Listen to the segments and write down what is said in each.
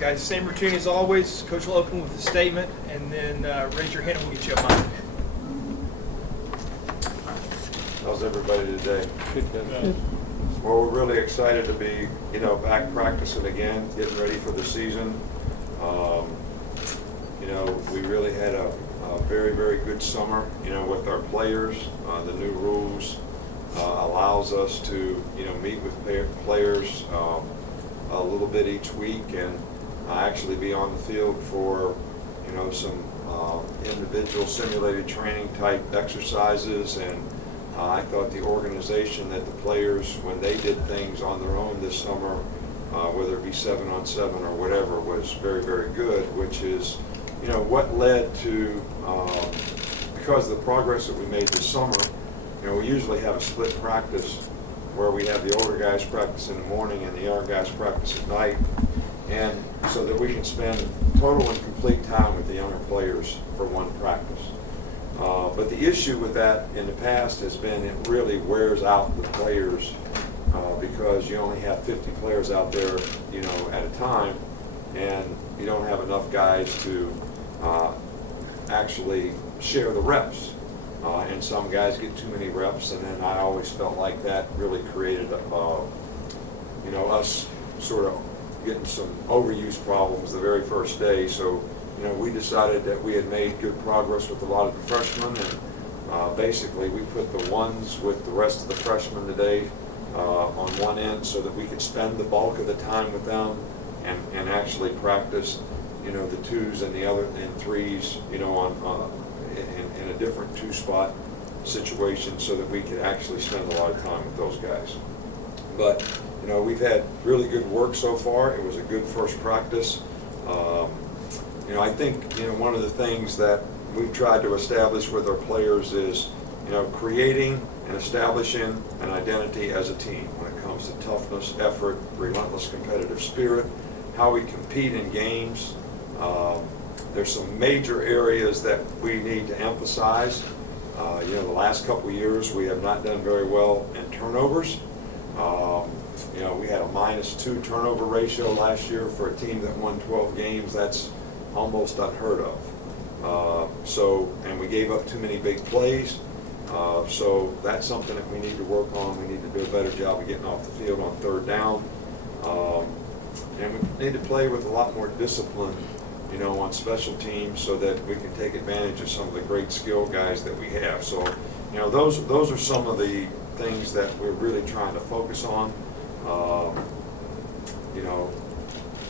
Guys, same routine as always. Coach will open with a statement, and then raise your hand and we'll get you a mic. How's everybody today? Good. Well, we're really excited to be, back practicing again, getting ready for the season. We really had a very, very good summer, with our players. The new rules allows us to, meet with players a little bit each week and actually be on the field for, some individual simulated training type exercises. And I thought the organization that the players, when they did things on their own this summer, whether it be 7-on-7 or whatever, was very, very good, which is, what led to, because of the progress that we made this summer, we usually have a split practice where we have the older guys practice in the morning and the younger guys practice at night, and so that we can spend total and complete time with the younger players for one practice. But the issue with that in the past has been it really wears out the players because you only have 50 players out there, at a time, and you don't have enough guys to actually share the reps. And some guys get too many reps, and then I always felt like that really created, us sort of getting some overuse problems the very first day. So, we decided that we had made good progress with a lot of the freshmen, and basically we put the ones with the rest of the freshmen today on one end so that we could spend the bulk of the time with them and actually practice, the twos and the other and threes, on in a different two-spot situation so that we could actually spend a lot of time with those guys. But, we've had really good work so far. It was a good first practice. I think, one of the things that we've tried to establish with our players is, creating and establishing an identity as a team when it comes to toughness, effort, relentless competitive spirit, how we compete in games. There's some major areas that we need to emphasize. The last couple of years we have not done very well in turnovers. We had a -2 turnover ratio last year for a team that won 12 games. That's almost unheard of. And we gave up too many big plays. So that's something that we need to work on. We need to do a better job of getting off the field on third down. And we need to play with a lot more discipline, on special teams so that we can take advantage of some of the great skill guys that we have. So, those are some of the things that we're really trying to focus on.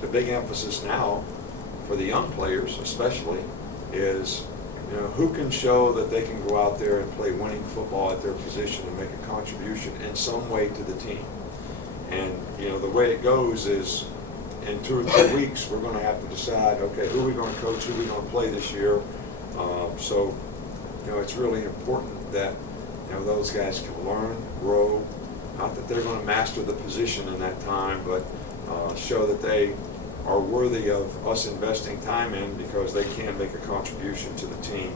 The big emphasis now for the young players especially is, who can show that they can go out there and play winning football at their position and make a contribution in some way to the team. And, the way it goes is in 2 or 3 weeks, we're going to have to decide, okay, who are we going to coach, who are we going to play this year? So, it's really important that, those guys can learn, grow, not that they're going to master the position in that time, but show that they are worthy of us investing time in because they can make a contribution to the team,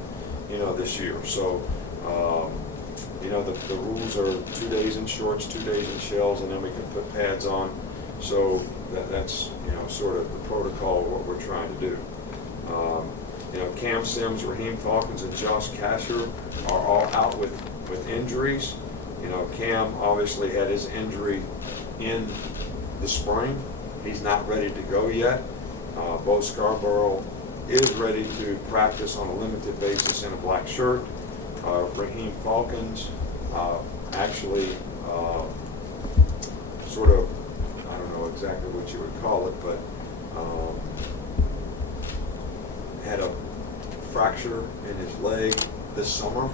this year. So, the rules are 2 days in shorts, 2 days in shells, and then we can put pads on. So that's, sort of the protocol of what we're trying to do. Cam Sims, Raheem Falcons, and Josh Casher are all out with injuries. Cam obviously had his injury in the spring. He's not ready to go yet. Bo Scarborough is ready to practice on a limited basis in a black shirt. Raheem Falcons actually sort of, I don't know exactly what you would call it, but had a fracture in his leg this summer,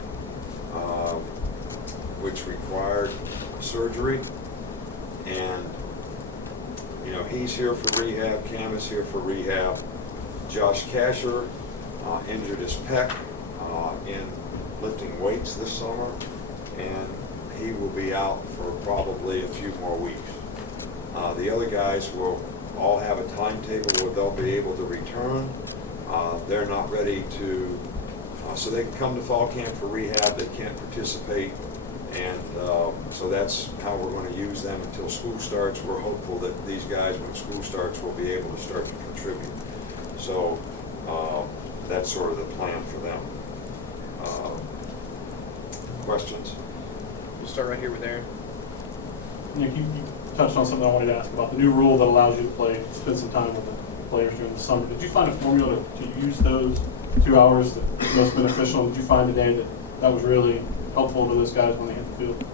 which required surgery. And, he's here for rehab. Cam is here for rehab. Josh Casher injured his pec in lifting weights this summer, and he will be out for probably a few more weeks. The other guys will all have a timetable where they'll be able to return. They're not ready to, so they can come to fall camp for rehab. They can't participate And so that's how we're going to use them until school starts. We're hopeful that these guys, when school starts, will be able to start to contribute. So that's sort of the plan for them. Questions? We'll start right here with Aaron. Nick, you touched on something I wanted to ask about, the new rule that allows you to spend some time with the players during the summer. Did you find a formula to use those 2 hours that was most beneficial? Did you find today that was really helpful to those guys when they hit the field?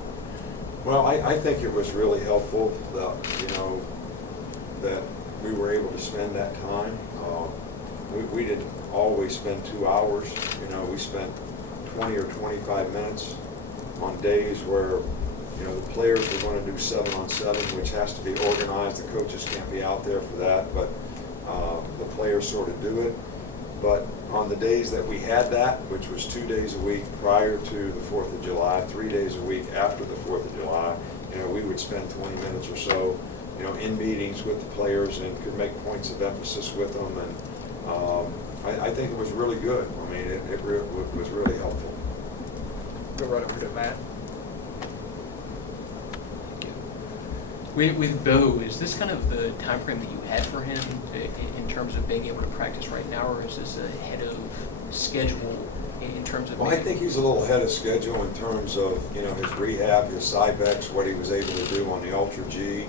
Well, I think it was really helpful that, that we were able to spend that time. We didn't always spend 2 hours. We spent 20 or 25 minutes on days where, the players were going to do 7-on-7, which has to be organized. The coaches can't be out there for that, but the players sort of do it. But on the days that we had that, which was 2 days a week prior to the 4th of July, 3 days a week after the 4th of July, we would spend 20 minutes or so, in meetings with the players and could make points of emphasis with them. And I think it was really good. I mean, it was really helpful. Go right over to Matt. With Bo, is this kind of the time frame that you had for him in terms of being able to practice right now, or is this ahead of schedule in terms of? Well, I think he's a little ahead of schedule in terms of his rehab, his Cybex, what he was able to do on the Ultra G.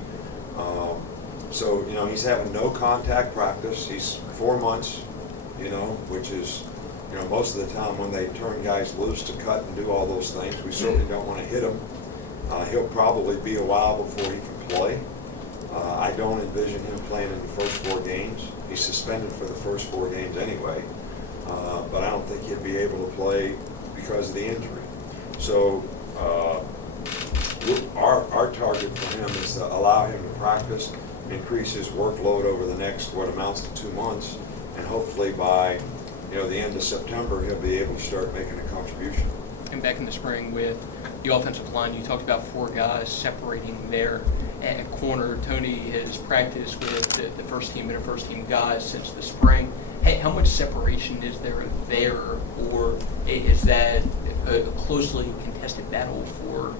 So he's having no contact practice. He's 4 months, which is most of the time when they turn guys loose to cut and do all those things, we certainly don't want to hit him. He'll probably be a while before he can play. I don't envision him playing in the first 4 games. He's suspended for the first 4 games anyway, but I don't think he'll be able to play because of the injury. So our target for him is to allow him to practice, increase his workload over the next what amounts to 2 months, and hopefully by the end of September he'll be able to start making a contribution. And back in the spring with the offensive line, you talked about 4 guys separating there at corner. Tony has practiced with the first team and first team guys since the spring. Hey, how much separation is there, or is that a closely contested battle for?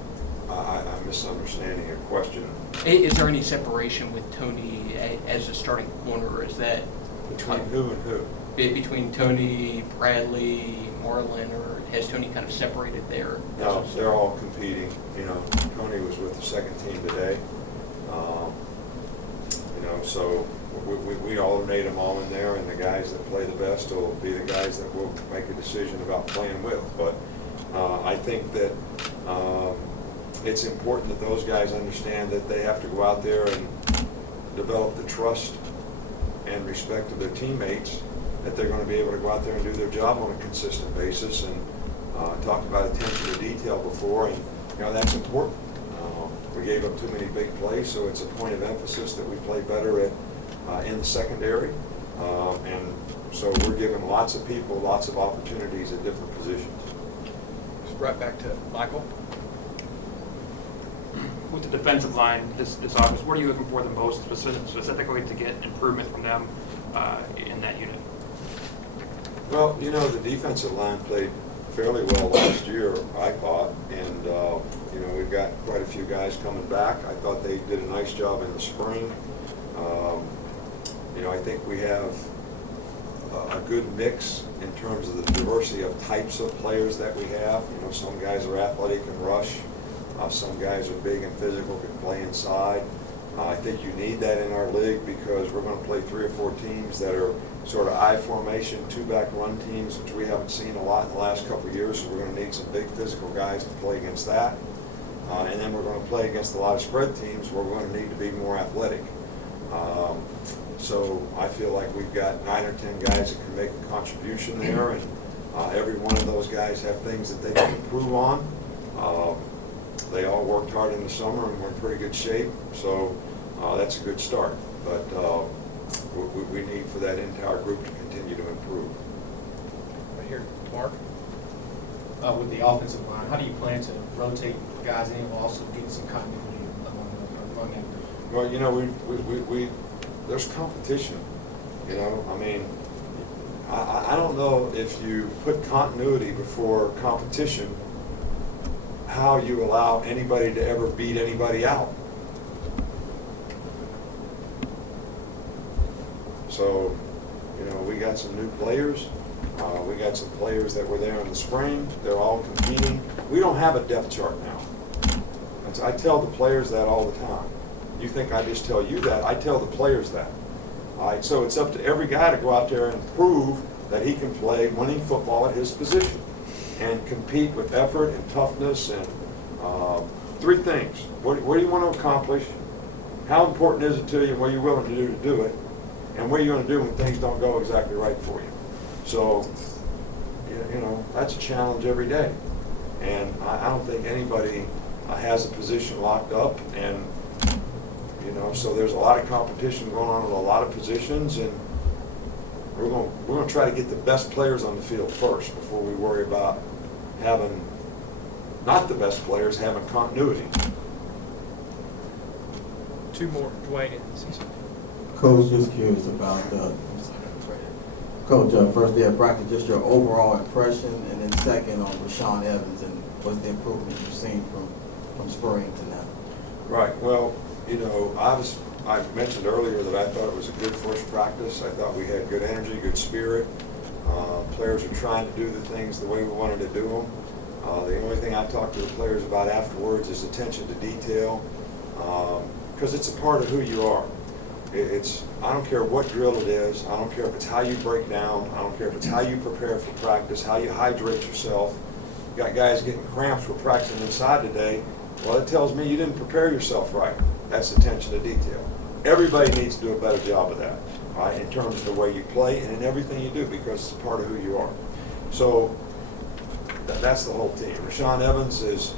I'm misunderstanding your question. Is there any separation with Tony as a starting corner, or is that Between who and who? between Tony, Bradley, Marlin, or has Tony kind of separated there? No, they're all competing. Tony was with the second team today. So we alternate them all in there, and the guys that play the best will be the guys that will make a decision about playing with. But I think that it's important that those guys understand that they have to go out there and develop the trust and respect of their teammates, that they're going to be able to go out there and do their job on a consistent basis. And talked about attention to detail before, and that's important. We gave up too many big plays, so it's a point of emphasis that we play better at in the secondary. And so we're giving lots of people lots of opportunities at different positions. Right back to Michael. With the defensive line this August, what are you looking for the most specifically to get improvement from them in that unit? Well, the defensive line played fairly well last year, I thought, and we've got quite a few guys coming back. I thought they did a nice job in the spring. I think we have a good mix in terms of the diversity of types of players that we have. Some guys are athletic and rush. Some guys are big and physical, can play inside. I think you need that in our league because we're going to play 3 or 4 teams that are sort of I formation, 2-back run teams, which we haven't seen a lot in the last couple of years. So we're going to need some big physical guys to play against that. And then we're going to play against a lot of spread teams where we're going to need to be more athletic. So I feel like we've got 9 or 10 guys that can make a contribution there, and every one of those guys have things that they can improve on. They all worked hard in the summer and we're in pretty good shape, so that's a good start. But we need for that entire group to continue to improve. Right here, Mark. With the offensive line, how do you plan to rotate guys in while also getting some continuity among them? Well, there's competition. I mean, I don't know if you put continuity before competition, how you allow anybody to ever beat anybody out. So, you know, we got some new players. We got some players that were there in the spring. They're all competing. We don't have a depth chart now. And I tell the players that all the time. You think I just tell you that? I tell the players that. All right, so it's up to every guy to go out there and prove that he can play winning football at his position and compete with effort and toughness and three things. What do you want to accomplish? How important is it to you? What are you willing to do it? And what are you going to do when things don't go exactly right for you? So, you know, that's a challenge every day. And I don't think anybody has a position locked up. And, you know, so there's a lot of competition going on in a lot of positions. And we're going to try to get the best players on the field first before we worry about having not the best players, having continuity. Two more, Dwayne and Cecil. Coach, just curious about, Coach, first day of practice, just your overall impression, and then second on Rashaan Evans, and what's the improvement you've seen from spring to now? Right. Well, you know, I mentioned earlier that I thought it was a good first practice. I thought we had good energy, good spirit. Players are trying to do the things the way we wanted to do them. The only thing I talked to the players about afterwards is attention to detail, because it's a part of who you are. I don't care what drill it is. I don't care if it's how you break down. I don't care if it's how you prepare for practice, how you hydrate yourself. You got guys getting cramps. We're practicing inside today. Well, it tells me you didn't prepare yourself right. That's attention to detail. Everybody needs to do a better job of that, right, in terms of the way you play and in everything you do, because it's part of who you are. So that's the whole team. Rashaan Evans is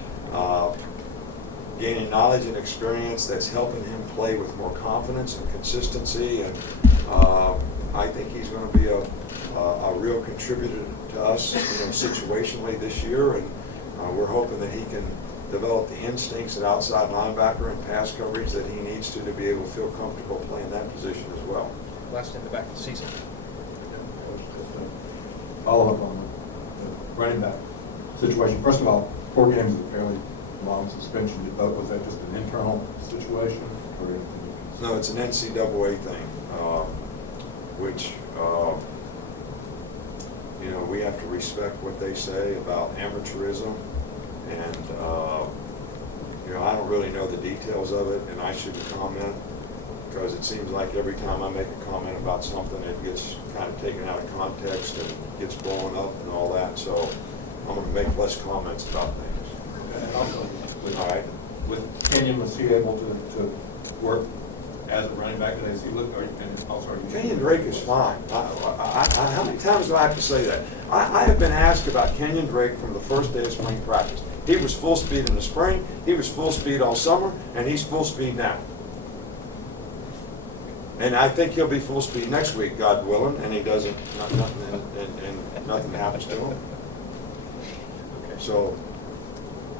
gaining knowledge and experience that's helping him play with more confidence and consistency, and I think he's going to be a real contributor to us, you know, situationally this year, and we're hoping that he can develop the instincts at outside linebacker and pass coverage that he needs to be able to feel comfortable playing that position as well. Last in the back of the season. Follow up on the running back situation. First of all, 4 games is a fairly long suspension. Was that just an internal situation or anything? No, it's an NCAA thing, which, you know, we have to respect what they say about amateurism. And, you know, I don't really know the details of it, and I shouldn't comment, because it seems like every time I make a comment about something, it gets kind of taken out of context and gets blown up and all that. So I'm going to make less comments about things. And also, All right. with Kenyon, was he able to work as a running back today? Does he look, and also, Kenyon Drake is fine. How many times do I have to say that? I have been asked about Kenyon Drake from the first day of spring practice. He was full speed in the spring, he was full speed all summer, and he's full speed now. And I think he'll be full speed next week, God willing, and he doesn't, and nothing happens to him. Okay. So,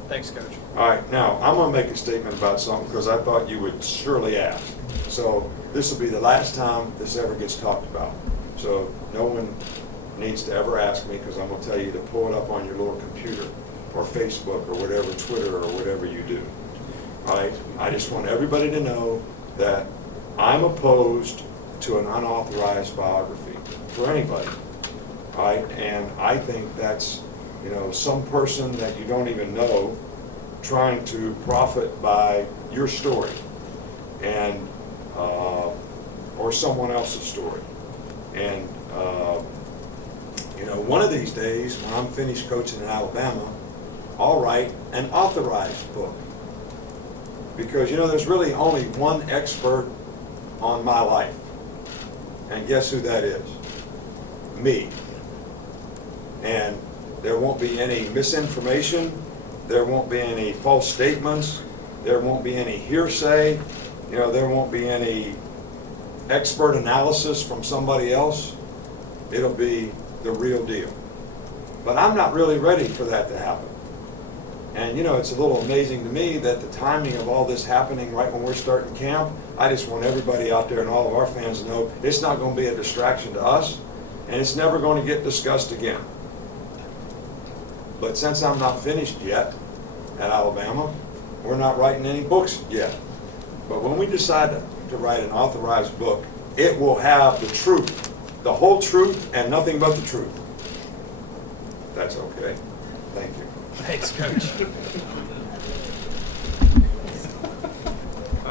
Thanks, Coach. all right, now, I'm going to make a statement about something because I thought you would surely ask. So this will be the last time this ever gets talked about. So no one needs to ever ask me, because I'm going to tell you to pull it up on your little computer or Facebook or whatever, Twitter or whatever you do. All right? I just want everybody to know that I'm opposed to an unauthorized biography for anybody. All right? And I think that's, you know, some person that you don't even know trying to profit by your story and or someone else's story. And you know, one of these days when I'm finished coaching in Alabama, I'll write an authorized book, because you know there's really only one expert on my life, and guess who that is? Me. And there won't be any misinformation, there won't be any false statements, there won't be any hearsay, you know, there won't be any expert analysis from somebody else. It'll be the real deal. But I'm not really ready for that to happen. And you know, it's a little amazing to me that the timing of all this happening right when we're starting camp, I just want everybody out there and all of our fans to know it's not going to be a distraction to us, and it's never going to get discussed again. But since I'm not finished yet, at Alabama. We're not writing any books yet. But when we decide to write an authorized book, it will have the truth, the whole truth, and nothing but the truth. That's okay. Thank you. Thanks, Coach.